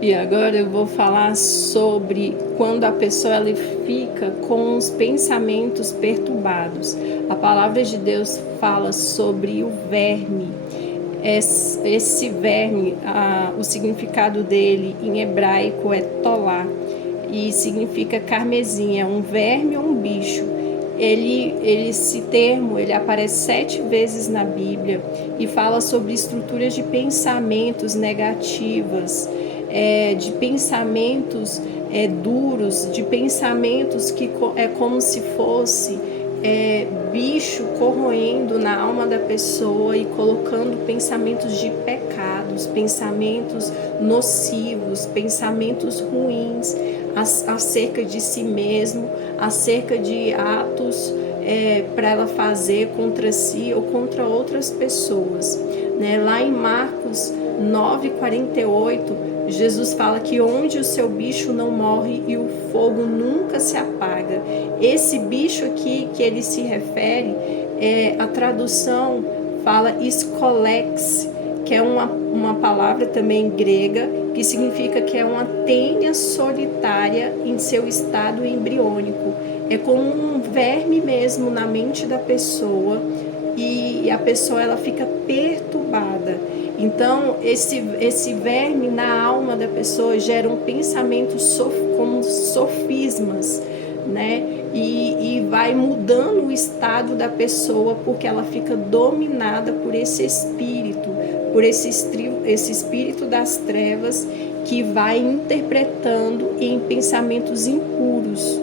E agora eu vou falar sobre quando a pessoa ela fica com os pensamentos perturbados. A palavra de Deus fala sobre o verme. Esse verme, o significado dele em hebraico é tolá e significa carmesim, é um verme ou um bicho. Esse termo ele aparece 7 vezes na Bíblia e fala sobre estruturas de pensamentos negativas, de pensamentos duros, de pensamentos que é como se fosse bicho corroendo na alma da pessoa e colocando pensamentos de pecados, pensamentos nocivos, pensamentos ruins acerca de si mesmo, acerca de atos para ela fazer contra si ou contra outras pessoas. Né? Lá em Marcos 9:48, Jesus fala que onde o seu bicho não morre e o fogo nunca se apaga. Esse bicho aqui que ele se refere, a tradução fala escolex, que é uma palavra também grega, que significa que é uma tênia solitária em seu estado embriônico. É como um verme mesmo na mente da pessoa e a pessoa ela fica perturbada. Então, esse verme na alma da pessoa gera um pensamento como sofismas, né? E vai mudando o estado da pessoa porque ela fica dominada por esse espírito, por esse espírito das trevas que vai interpretando em pensamentos impuros,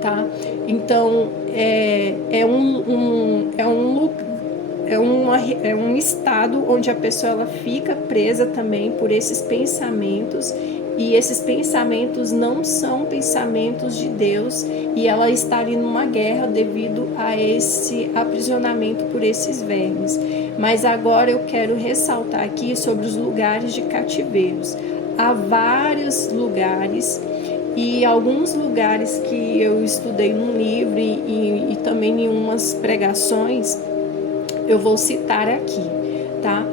tá? Então, é um estado onde a pessoa ela fica presa também por esses pensamentos, e esses pensamentos não são pensamentos de Deus, e ela está ali numa guerra devido a esse aprisionamento por esses vermes. Mas agora eu quero ressaltar aqui sobre os lugares de cativeiros. Há vários lugares, e alguns lugares que eu estudei num livro e também em umas pregações, eu vou citar aqui, tá?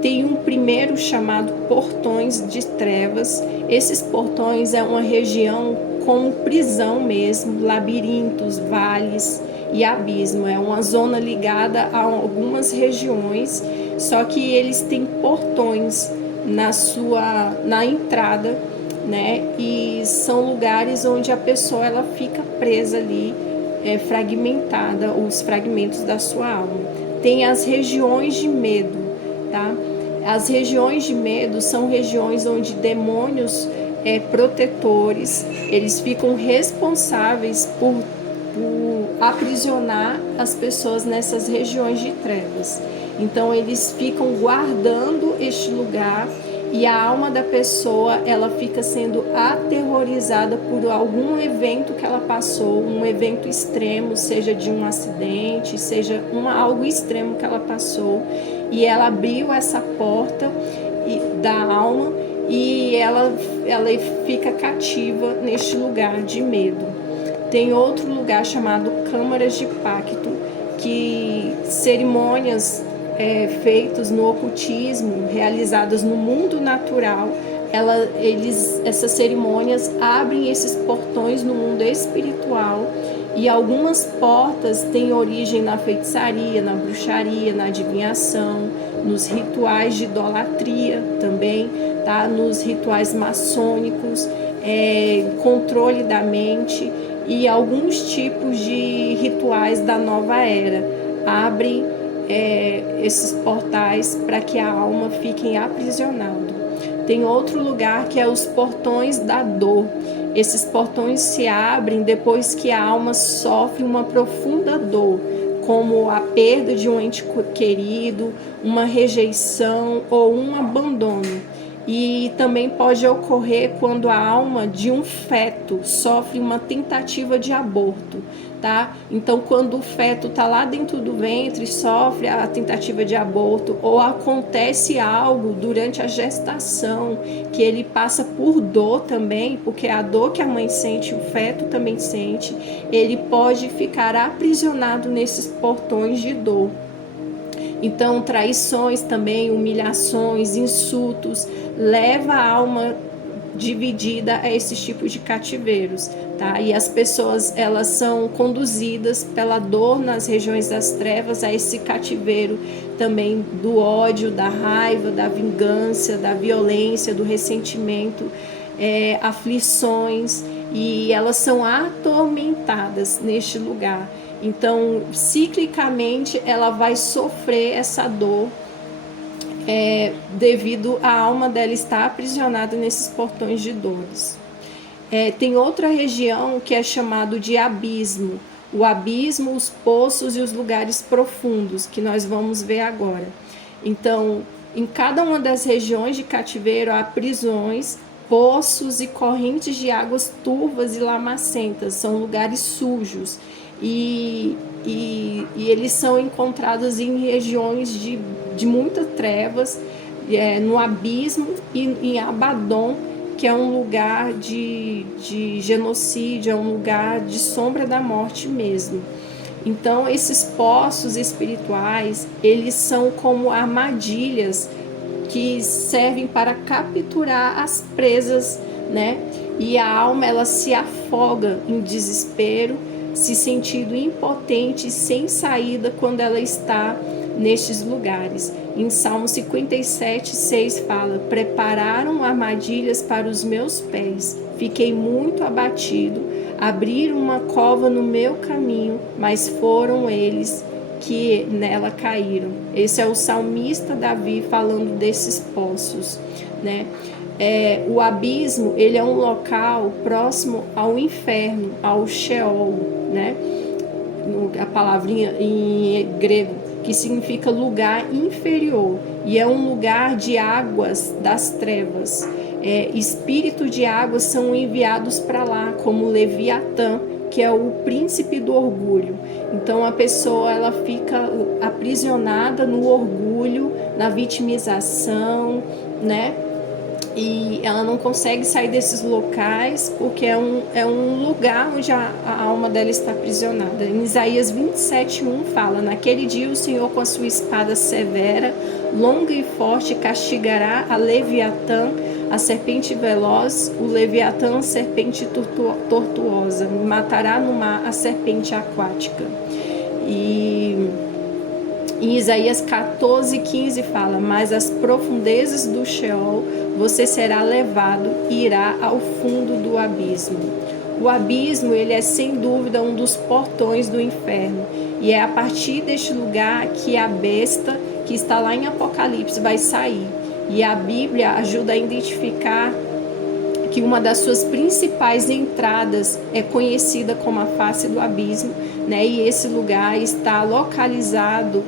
Tem um primeiro chamado Portões de Trevas. Esses portões é uma região como prisão mesmo, labirintos, vales e abismo. É uma zona ligada a algumas regiões, só que eles têm portões na entrada, né? E são lugares onde a pessoa ela fica presa ali, fragmentada, os fragmentos da sua alma. Tem as regiões de medo, tá? As regiões de medo são regiões onde demônios protetores, eles ficam responsáveis por aprisionar as pessoas nessas regiões de trevas. Então eles ficam guardando este lugar e a alma da pessoa ela fica sendo aterrorizada por algum evento que ela passou, um evento extremo, seja de um acidente, seja algo extremo que ela passou, e ela abriu essa porta da alma e ela fica cativa neste lugar de medo. Tem outro lugar chamado Câmaras de Pacto, que cerimônias feitas no ocultismo, realizadas no mundo natural, essas cerimônias abrem esses portões no mundo espiritual, e algumas portas têm origem na feitiçaria, na bruxaria, na adivinhação, nos rituais de idolatria também, tá? Nos rituais maçônicos, controle da mente e alguns tipos de rituais da nova era abrem esses portais para que a alma fique aprisionada. Tem outro lugar que é os portões da dor. Esses portões se abrem depois que a alma sofre uma profunda dor, como a perda de um ente querido, uma rejeição ou um abandono. E também pode ocorrer quando a alma de um feto sofre uma tentativa de aborto, tá? Então, quando o feto está lá dentro do ventre, sofre a tentativa de aborto, ou acontece algo durante a gestação, que ele passa por dor também, porque a dor que a mãe sente, o feto também sente, ele pode ficar aprisionado nesses portões de dor. Então, traições também, humilhações, insultos, leva a alma dividida a esses tipos de cativeiros, tá? E as pessoas, elas são conduzidas pela dor nas regiões das trevas a esse cativeiro também do ódio, da raiva, da vingança, da violência, do ressentimento, aflições, e elas são atormentadas neste lugar. Então, ciclicamente, ela vai sofrer essa dor devido à alma dela estar aprisionada nesses portões de dores. Tem outra região que é chamado de abismo. O abismo, os poços e os lugares profundos, que nós vamos ver agora. Então, em cada uma das regiões de cativeiro há prisões, poços e correntes de águas turvas e lamacentas. São lugares sujos. E eles são encontrados em regiões de muitas trevas, no abismo e em Abaddon, que é um lugar de genocídio, é um lugar de sombra da morte mesmo. Então, esses poços espirituais, eles são como armadilhas que servem para capturar as presas, né? E a alma, ela se afoga em desespero, se sentindo impotente e sem saída quando ela está nestes lugares. Em Salmo 57:6 fala: prepararam armadilhas para os meus pés, fiquei muito abatido, abriram uma cova no meu caminho, mas foram eles que nela caíram. Esse é o salmista Davi falando desses poços, né? O abismo, ele é um local próximo ao inferno, ao Sheol, né? A palavrinha em grego, que significa lugar inferior, e é um lugar de águas das trevas. Espíritos de águas são enviados para lá, como Leviatã, que é o príncipe do orgulho. Então a pessoa, ela fica aprisionada no orgulho, na vitimização, né? E ela não consegue sair desses locais porque é um lugar onde a alma dela está aprisionada. Em Isaías 27:1 fala: naquele dia o Senhor com a sua espada severa, longa e forte, castigará a Leviatã, a serpente veloz, o Leviatã, a serpente tortuosa, matará no mar a serpente aquática. E em Isaías 14:15 fala: mas as profundezas do Sheol você será levado e irá ao fundo do abismo. O abismo, ele é sem dúvida um dos portões do inferno, e é a partir deste lugar que a besta, que está lá em Apocalipse, vai sair. E a Bíblia ajuda a identificar que uma das suas principais entradas é conhecida como a face do abismo, né? E esse lugar está localizado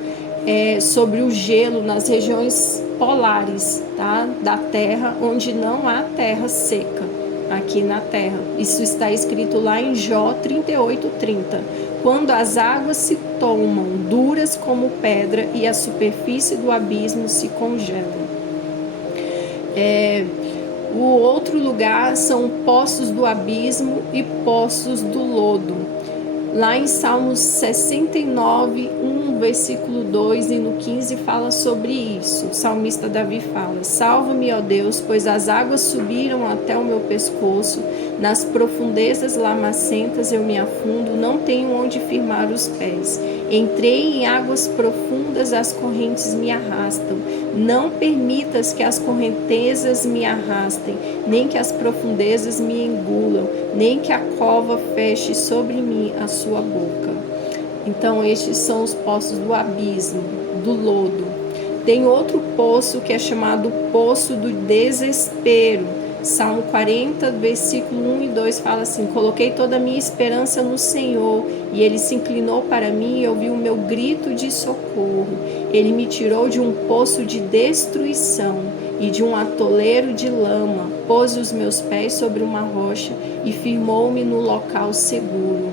sobre o gelo nas regiões polares, tá? Da Terra, onde não há terra seca aqui na Terra. Isso está escrito lá em Jó 38:30. Quando as águas se tomam duras como pedra e a superfície do abismo se congela. O outro lugar são poços do abismo e poços do lodo. Lá em Salmos 69:1, versículo 2 e no 15 fala sobre isso. O salmista Davi fala: salva-me, ó Deus, pois as águas subiram até o meu pescoço, nas profundezas lamacentas eu me afundo, não tenho onde firmar os pés. Entrei em águas profundas, as correntes me arrastam. Não permitas que as correntezas me arrastem, nem que as profundezas me engulam, nem que a cova feche sobre mim a sua boca. Então, estes são os poços do abismo, do lodo. Tem outro poço que é chamado Poço do Desespero. Salmo 40, versículo 1 e 2 fala assim: coloquei toda a minha esperança no Senhor, e Ele se inclinou para mim e ouviu o meu grito de socorro. Ele me tirou de um poço de destruição e de um atoleiro de lama, pôs os meus pés sobre uma rocha e firmou-me no local seguro.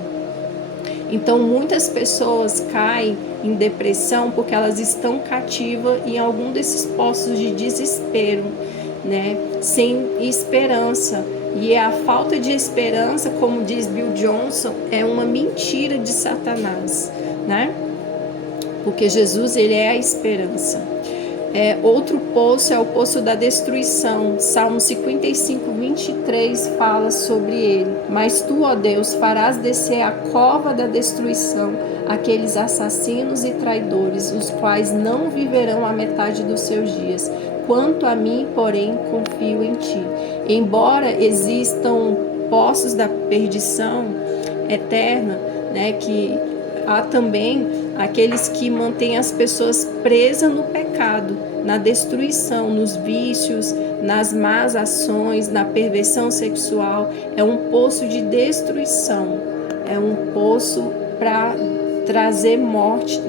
Então, muitas pessoas caem em depressão porque elas estão cativas em algum desses poços de desespero, né? Sem esperança. E a falta de esperança, como diz Bill Johnson, é uma mentira de Satanás, né? porque Jesus, ele é a esperança. Outro poço é o poço da destruição. Salmo 55, 23 fala sobre ele. Mas tu, ó Deus, farás descer a cova da destruição aqueles assassinos e traidores, os quais não viverão a metade dos seus dias. Quanto a mim, porém, confio em ti. Embora existam poços da perdição eterna, né, que há também aqueles que mantêm as pessoas presas no pecado, na destruição, nos vícios, nas más ações, na perversão sexual. É um poço de destruição, é um poço para trazer morte,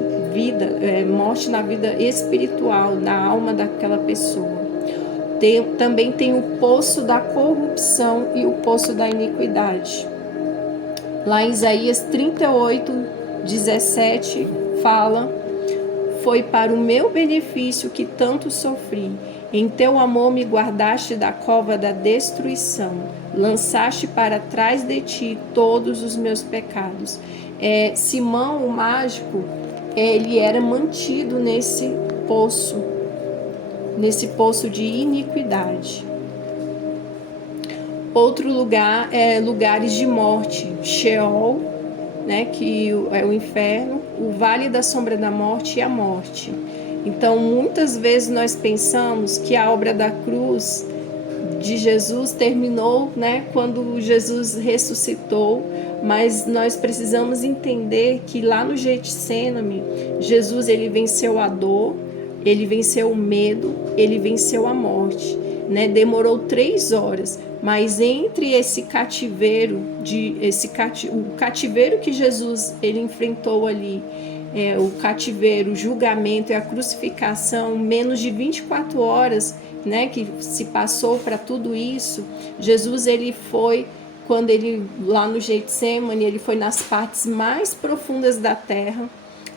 morte na vida espiritual, na alma daquela pessoa. Também tem o poço da corrupção e o poço da iniquidade. Lá em Isaías 38, 17 fala: foi para o meu benefício que tanto sofri. Em teu amor me guardaste da cova da destruição. Lançaste para trás de ti todos os meus pecados. Simão, o mágico, ele era mantido nesse poço de iniquidade. Outro lugar é lugares de morte, Sheol, né, que é o inferno, o vale da sombra da morte e a morte. Então, muitas vezes nós pensamos que a obra da cruz de Jesus terminou, né, quando Jesus ressuscitou, mas nós precisamos entender que lá no Getsêmani, Jesus, ele venceu a dor, ele venceu o medo, ele venceu a morte, né? Demorou 3 horas, mas entre esse cativeiro, o cativeiro que Jesus ele enfrentou ali, o cativeiro, o julgamento e a crucificação, menos de 24 horas, né, que se passou para tudo isso. Jesus, ele foi, quando ele, lá no Getsêmani, ele foi nas partes mais profundas da terra,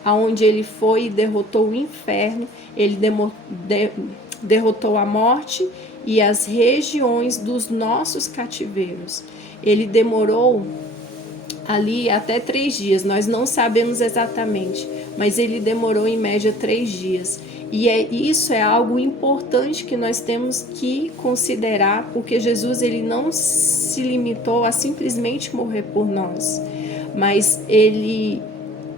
aonde ele foi e derrotou o inferno, ele derrotou a morte e as regiões dos nossos cativeiros. Ele demorou ali até 3 dias, nós não sabemos exatamente, mas ele demorou em média 3 dias. E isso é algo importante que nós temos que considerar, porque Jesus, ele não se limitou a simplesmente morrer por nós, mas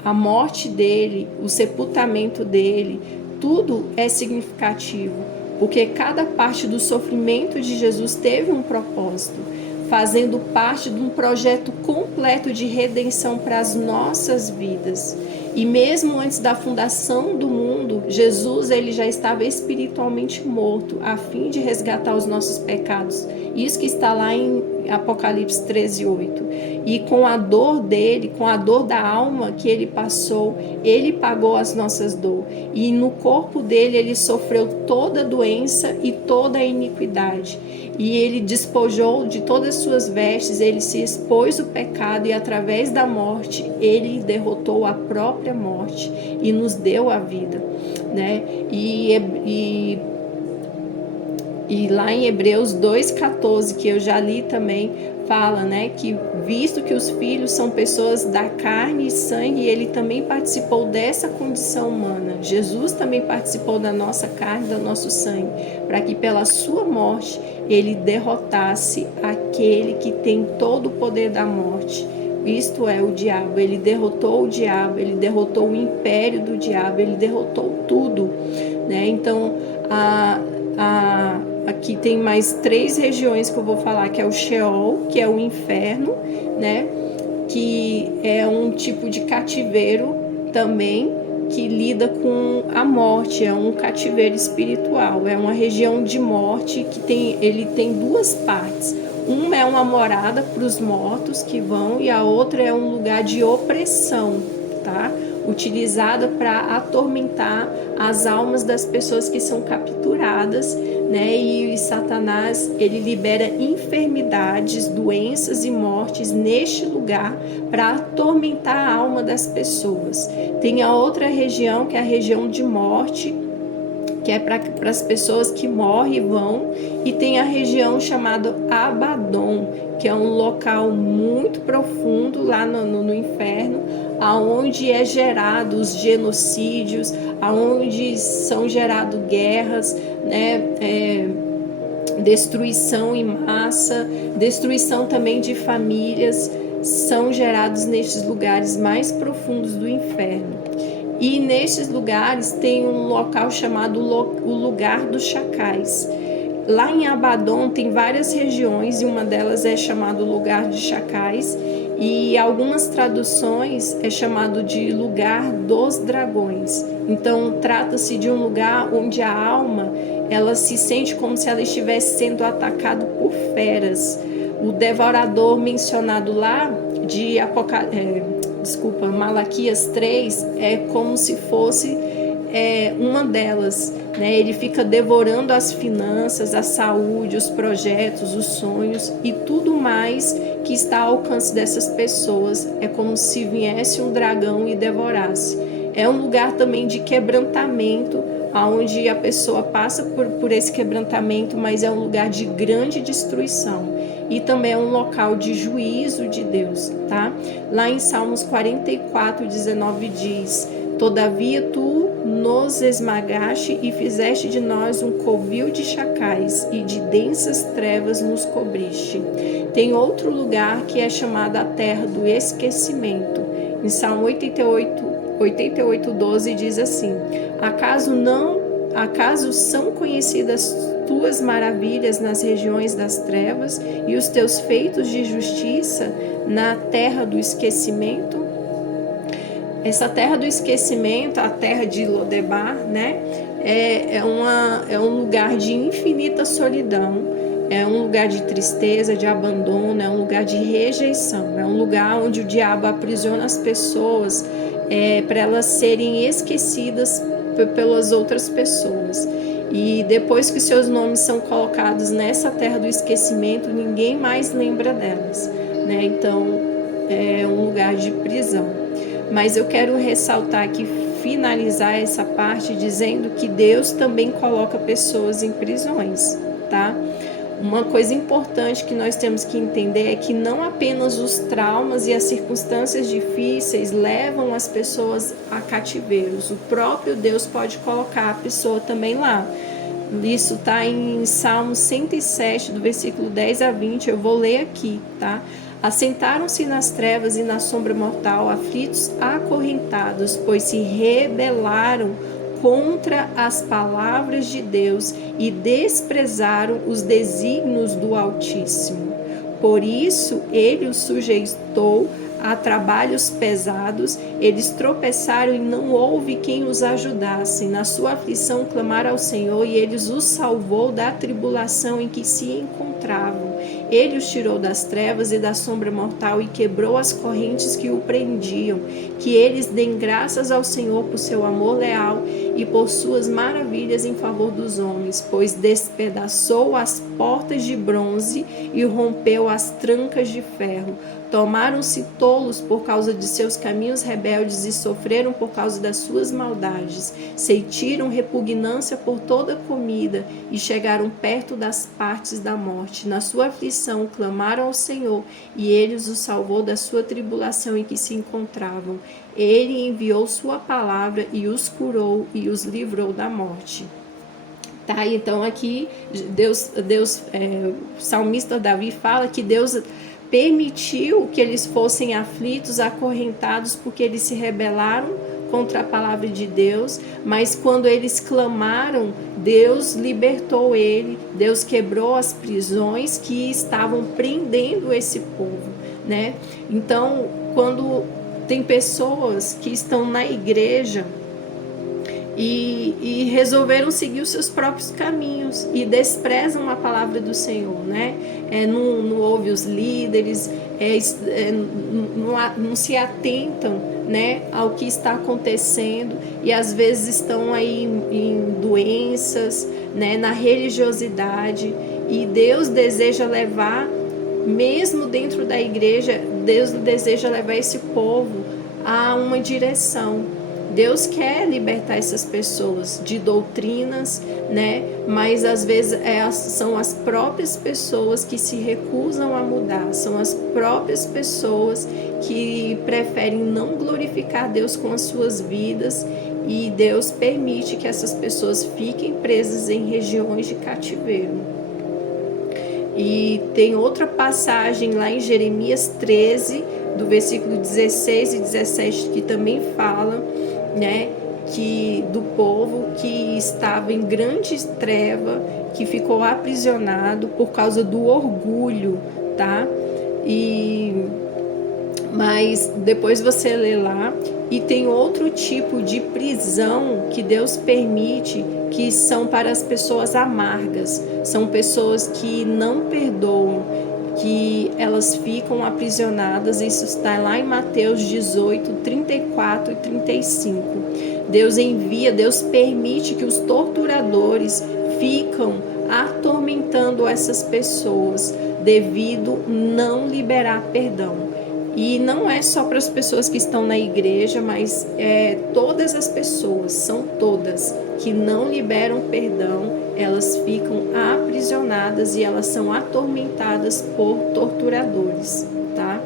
a morte dele, o sepultamento dele, tudo é significativo, porque cada parte do sofrimento de Jesus teve um propósito, fazendo parte de um projeto completo de redenção para as nossas vidas. E mesmo antes da fundação do mundo, Jesus, ele já estava espiritualmente morto, a fim de resgatar os nossos pecados. Isso que está lá em Apocalipse 13:8. E com a dor dele, com a dor da alma que ele passou, ele pagou as nossas dores. E no corpo dele, ele sofreu toda a doença e toda a iniquidade. E ele despojou de todas as suas vestes, ele se expôs o pecado e através da morte, ele derrotou a própria morte e nos deu a vida, né? E lá em Hebreus 2,14, que eu já li também, fala, né, que visto que os filhos são pessoas da carne e sangue, ele também participou dessa condição humana. Jesus também participou da nossa carne, do nosso sangue, para que pela sua morte ele derrotasse aquele que tem todo o poder da morte. Isto é, o diabo. Ele derrotou o diabo, ele derrotou o império do diabo, ele derrotou tudo, né? Então, aqui tem mais 3 regiões que eu vou falar, que é o Sheol, que é o inferno, né? Que é um tipo de cativeiro também, que lida com a morte, é um cativeiro espiritual, é uma região de morte que ele tem 2 partes. Uma é uma morada para os mortos que vão, e a outra é um lugar de opressão, tá? Utilizada para atormentar as almas das pessoas que são capturadas, né? E Satanás, ele libera enfermidades, doenças e mortes neste lugar para atormentar a alma das pessoas. Tem a outra região, que é a região de morte, que é para as pessoas que morrem e vão, e tem a região chamada Abaddon, que é um local muito profundo lá no inferno, aonde é gerado os genocídios, aonde são geradas guerras, né, destruição em massa, destruição também de famílias, são gerados nestes lugares mais profundos do inferno. E nestes lugares tem um local chamado o lugar dos chacais. Lá em Abaddon tem várias regiões e uma delas é chamado lugar de chacais, e algumas traduções é chamado de lugar dos dragões. Então trata-se de um lugar onde a alma ela se sente como se ela estivesse sendo atacada por feras. O devorador mencionado lá de Malaquias 3 é como se fosse uma delas, né? Ele fica devorando as finanças, a saúde, os projetos, os sonhos e tudo mais que está ao alcance dessas pessoas. É como se viesse um dragão e devorasse. É um lugar também de quebrantamento, onde a pessoa passa por esse quebrantamento, mas é um lugar de grande destruição. E também é um local de juízo de Deus, tá? Lá em Salmos 44:19 diz: todavia tu nos esmagaste e fizeste de nós um covil de chacais, e de densas trevas nos cobriste. Tem outro lugar que é chamado a terra do esquecimento. Em Salmo 88:12 diz assim: Acaso são conhecidas tuas maravilhas nas regiões das trevas e os teus feitos de justiça na terra do esquecimento? Essa terra do esquecimento, a terra de Lodebar, né, é um lugar de infinita solidão, é um lugar de tristeza, de abandono, é um lugar de rejeição, é um lugar onde o diabo aprisiona as pessoas para elas serem esquecidas pelas outras pessoas. E depois que seus nomes são colocados nessa terra do esquecimento, ninguém mais lembra delas, né? Então é um lugar de prisão. Mas eu quero ressaltar aqui, finalizar essa parte dizendo que Deus também coloca pessoas em prisões, tá? Uma coisa importante que nós temos que entender é que não apenas os traumas e as circunstâncias difíceis levam as pessoas a cativeiros. O próprio Deus pode colocar a pessoa também lá. Isso está em Salmo 107, do versículo 10 a 20. Eu vou ler aqui, tá? Assentaram-se nas trevas e na sombra mortal, aflitos, acorrentados, pois se rebelaram contra as palavras de Deus e desprezaram os desígnios do Altíssimo. Por isso ele os sujeitou a trabalhos pesados, eles tropeçaram e não houve quem os ajudasse. Na sua aflição clamaram ao Senhor e ele os salvou da tribulação em que se encontravam. Ele os tirou das trevas e da sombra mortal e quebrou as correntes que o prendiam. Que eles deem graças ao Senhor por seu amor leal e por suas maravilhas em favor dos homens, pois despedaçou as portas de bronze e rompeu as trancas de ferro. Tomaram-se tolos por causa de seus caminhos rebeldes e sofreram por causa das suas maldades. Sentiram repugnância por toda comida e chegaram perto das partes da morte. Na sua aflição clamaram ao Senhor e ele os salvou da sua tribulação em que se encontravam. Ele enviou sua palavra e os curou e os livrou da morte. Tá? Então aqui o salmista Davi fala que Deus permitiu que eles fossem aflitos, acorrentados, porque eles se rebelaram contra a palavra de Deus, mas quando eles clamaram, Deus libertou ele, Deus quebrou as prisões que estavam prendendo esse povo, né? Então, quando tem pessoas que estão na igreja e resolveram seguir os seus próprios caminhos e desprezam a palavra do Senhor, né? Não ouve os líderes, não se atentam, né, ao que está acontecendo e às vezes estão aí em doenças, né, na religiosidade, e Deus deseja levar, mesmo dentro da igreja, Deus deseja levar esse povo a uma direção. Deus quer libertar essas pessoas de doutrinas, né? Mas às vezes são as próprias pessoas que se recusam a mudar, são as próprias pessoas que preferem não glorificar Deus com as suas vidas, e Deus permite que essas pessoas fiquem presas em regiões de cativeiro. E tem outra passagem lá em Jeremias 13, do versículo 16 e 17, que também fala, né, que do povo que estava em grande treva, que ficou aprisionado por causa do orgulho, tá? Mas depois você lê lá, e tem outro tipo de prisão que Deus permite, que são para as pessoas amargas, são pessoas que não perdoam, que elas ficam aprisionadas. Isso está lá em Mateus 18, 34 e 35. Deus permite que os torturadores ficam atormentando essas pessoas devido não liberar perdão. E não é só para as pessoas que estão na igreja, mas todas as pessoas, são todas, que não liberam perdão, elas ficam aprisionadas e elas são atormentadas por torturadores, tá?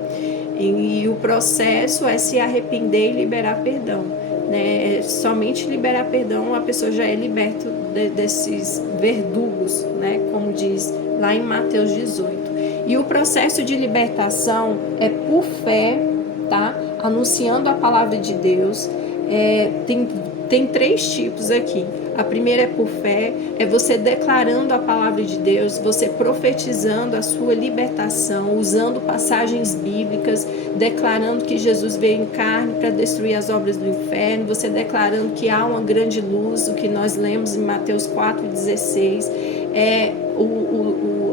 E o processo é se arrepender e liberar perdão, né? Somente liberar perdão, a pessoa já é liberta desses verdugos, né? Como diz lá em Mateus 18. E o processo de libertação é por fé, tá? Anunciando a palavra de Deus. Tem 3 tipos aqui. A primeira é por fé, é você declarando a palavra de Deus, você profetizando a sua libertação, usando passagens bíblicas, declarando que Jesus veio em carne para destruir as obras do inferno, você declarando que há uma grande luz, o que nós lemos em Mateus 4,16.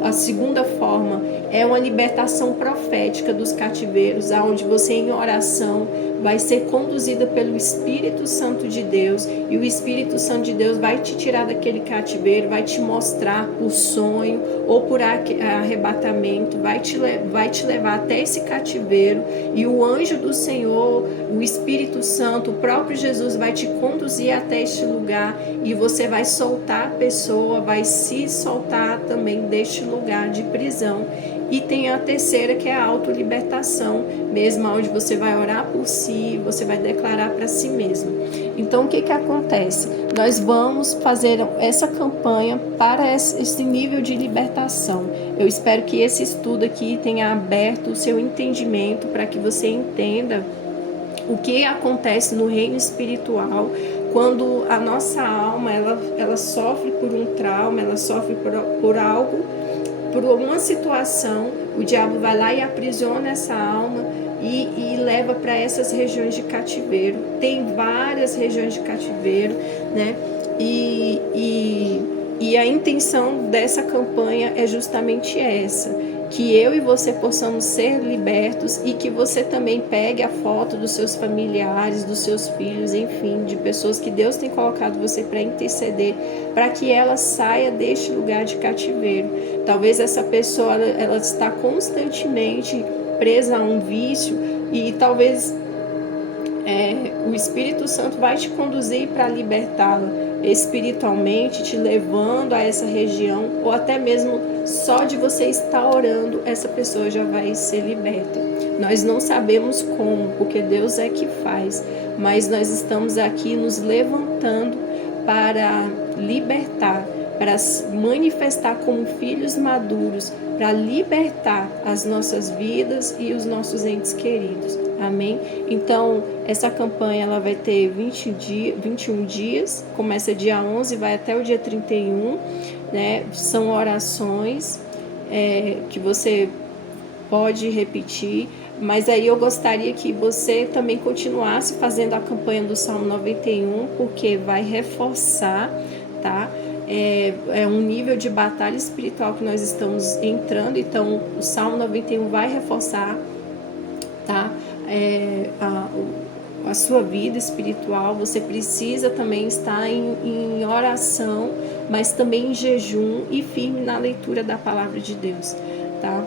A segunda forma é uma libertação profética dos cativeiros, onde você, em oração, vai ser conduzida pelo Espírito Santo de Deus, e o Espírito Santo de Deus vai te tirar daquele cativeiro, vai te mostrar por sonho ou por arrebatamento, vai te levar até esse cativeiro, e o anjo do Senhor, o Espírito Santo, o próprio Jesus vai te conduzir até este lugar, e você vai soltar a pessoa, vai se soltar também deste lugar de prisão. E tem a terceira, que é a autolibertação, mesmo onde você vai orar por si, você vai declarar para si mesmo. Então, o que acontece? Nós vamos fazer essa campanha para esse nível de libertação. Eu espero que esse estudo aqui tenha aberto o seu entendimento para que você entenda o que acontece no reino espiritual quando a nossa alma ela sofre por um trauma, ela sofre por algo, por uma situação. O diabo vai lá e aprisiona essa alma e leva para essas regiões de cativeiro. Tem várias regiões de cativeiro, né? E a intenção dessa campanha é justamente essa, que eu e você possamos ser libertos, e que você também pegue a foto dos seus familiares, dos seus filhos, enfim, de pessoas que Deus tem colocado você para interceder, para que ela saia deste lugar de cativeiro. Talvez essa pessoa ela está constantemente presa a um vício, e talvez o Espírito Santo vai te conduzir para libertá-la espiritualmente, te levando a essa região, ou até mesmo só de você estar orando, essa pessoa já vai ser liberta. Nós não sabemos como, porque Deus é que faz, mas nós estamos aqui nos levantando para libertar, para manifestar como filhos maduros, para libertar as nossas vidas e os nossos entes queridos. Amém? Então, essa campanha ela vai ter 21 dias, começa dia 11, vai até o dia 31, né? São orações que você pode repetir, mas aí eu gostaria que você também continuasse fazendo a campanha do Salmo 91, porque vai reforçar, tá? É um nível de batalha espiritual que nós estamos entrando, então o Salmo 91 vai reforçar, tá? A sua vida espiritual. Você precisa também estar em oração, mas também em jejum e firme na leitura da palavra de Deus, tá?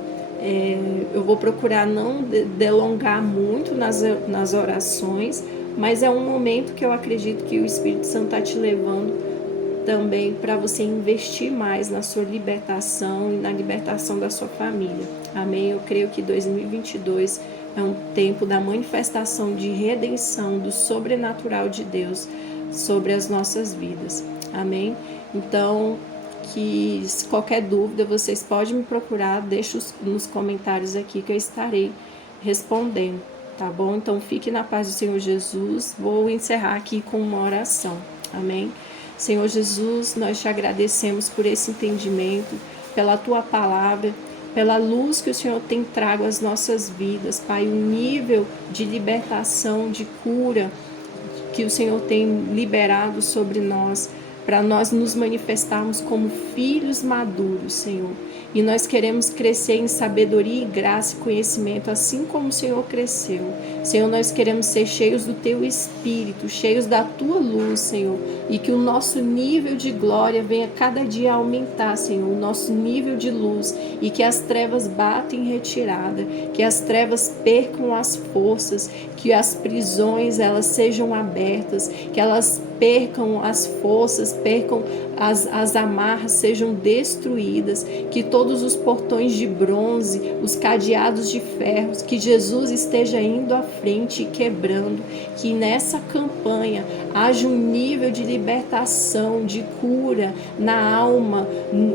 Eu vou procurar não delongar muito nas orações, mas é um momento que eu acredito que o Espírito Santo está te levando também para você investir mais na sua libertação e na libertação da sua família. Amém? Eu creio que 2022 é um tempo da manifestação de redenção do sobrenatural de Deus sobre as nossas vidas. Amém? Então, que qualquer dúvida vocês podem me procurar, deixe nos comentários aqui que eu estarei respondendo, tá bom? Então fique na paz do Senhor Jesus. Vou encerrar aqui com uma oração. Amém? Senhor Jesus, nós te agradecemos por esse entendimento, pela tua palavra, pela luz que o Senhor tem trago às nossas vidas, Pai, o nível de libertação, de cura que o Senhor tem liberado sobre nós, para nós nos manifestarmos como filhos maduros, Senhor. E nós queremos crescer em sabedoria e graça e conhecimento, assim como o Senhor cresceu. Senhor, nós queremos ser cheios do Teu Espírito, cheios da Tua luz, Senhor. E que o nosso nível de glória venha cada dia aumentar, Senhor, o nosso nível de luz. E que as trevas batam em retirada, que as trevas percam as forças, que as prisões elas sejam abertas, que elas percam as forças, percam as amarras, sejam destruídas, que todos os portões de bronze, os cadeados de ferros, que Jesus esteja indo à frente e quebrando, que nessa campanha haja um nível de libertação, de cura na alma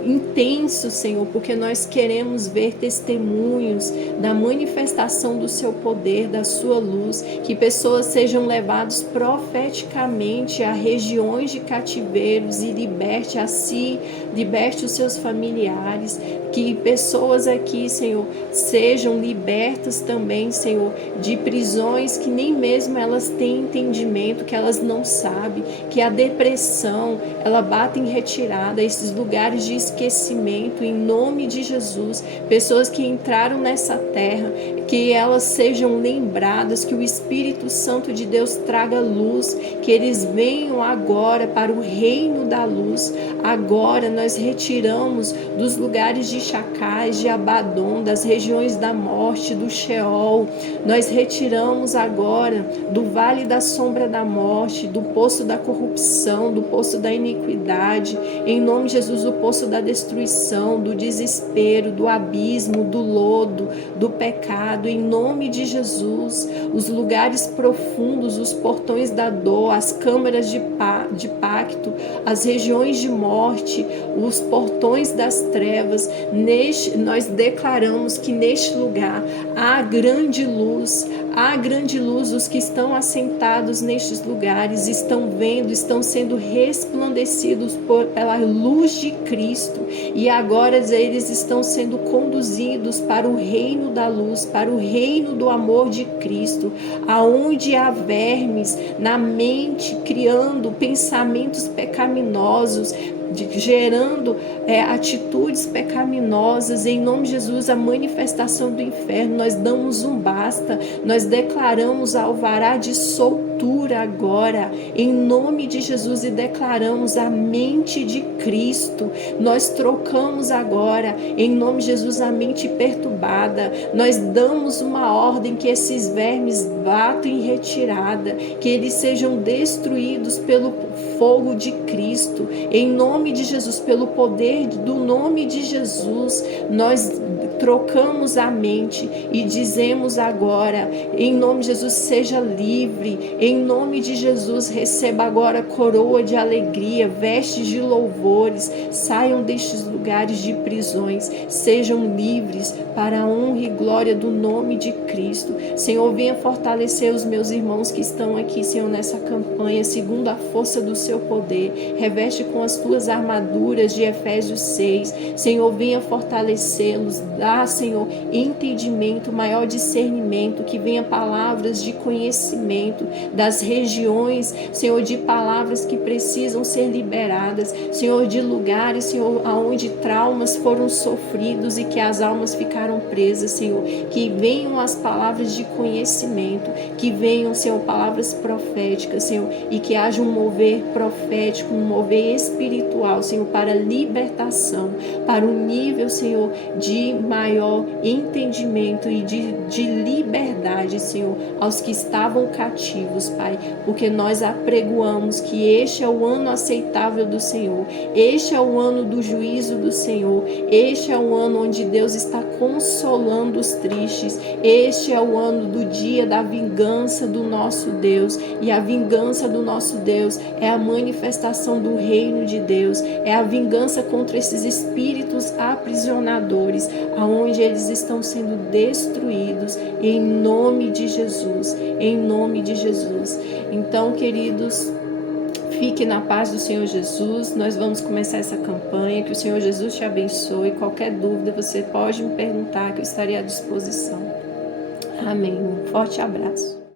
intenso, Senhor, porque nós queremos ver testemunhos da manifestação do seu poder, da sua luz, que pessoas sejam levadas profeticamente a regiões de cativeiros e liberte a si, liberte os seus familiares, que pessoas aqui, Senhor, sejam libertas também, Senhor, de prisões que nem mesmo elas têm entendimento, que elas não sabem, que a depressão, ela bate em retirada, esses lugares de esquecimento, em nome de Jesus, pessoas que entraram nessa terra, que elas sejam lembradas, que o Espírito Santo de Deus traga luz, que eles venham agora para o reino da luz. Agora nós retiramos dos lugares de chacais, de Abaddon, das regiões da morte, do Sheol. Nós retiramos agora do vale da sombra da morte, do poço da corrupção, do poço da iniquidade, em nome de Jesus, do poço da destruição, do desespero, do abismo, do lodo, do pecado, em nome de Jesus, os lugares profundos, os portões da dor, as câmaras de pacto, as regiões de morte, os portões das trevas. Nós declaramos que neste lugar há grande luz, os que estão assentados nestes lugares estão vendo, estão sendo resplandecidos pela luz de Cristo, e agora eles estão sendo conduzidos para o reino da luz, para o reino do amor de Cristo, aonde há vermes na mente, criando pensamentos pecaminosos, gerando atitudes pecaminosas, em nome de Jesus, a manifestação do inferno. Nós damos um basta, nós declaramos alvará de soltura agora, em nome de Jesus, e declaramos a mente de Cristo. Nós trocamos agora, em nome de Jesus, a mente perturbada. Nós damos uma ordem que esses vermes batam em retirada, que eles sejam destruídos pelo fogo de Cristo, em nome de Jesus, pelo poder do nome de Jesus. Nós trocamos a mente e dizemos agora, em nome de Jesus, seja livre, em nome de Jesus, receba agora coroa de alegria, vestes de louvores, saiam destes lugares de prisões, sejam livres para a honra e glória do nome de Cristo. Senhor, venha fortalecer os meus irmãos que estão aqui, Senhor, nessa campanha, segundo a força do seu poder, reveste com as tuas armaduras de Efésios 6, Senhor, venha fortalecê-los, dá, Senhor, entendimento, maior discernimento, que venha palavras de conhecimento das regiões, Senhor, de palavras que precisam ser liberadas, Senhor, de lugares, Senhor, aonde traumas foram sofridos e que as almas ficaram presas, Senhor, que venham as palavras de conhecimento, que venham, Senhor, palavras proféticas, Senhor, e que haja um mover profético, um mover espiritual, Senhor, para libertação, para um nível, Senhor, de maior entendimento e de liberdade, Senhor, aos que estavam cativos. Deus, Pai, porque nós apregoamos que este é o ano aceitável do Senhor, este é o ano do juízo do Senhor, este é o ano onde Deus está consolando os tristes, este é o ano do dia da vingança do nosso Deus, e a vingança do nosso Deus é a manifestação do reino de Deus, é a vingança contra esses espíritos aprisionadores, aonde eles estão sendo destruídos, em nome de Jesus, em nome de Jesus. Então, queridos, fique na paz do Senhor Jesus. Nós vamos começar essa campanha. Que o Senhor Jesus te abençoe. Qualquer dúvida você pode me perguntar, que eu estarei à disposição. Amém. Um forte abraço.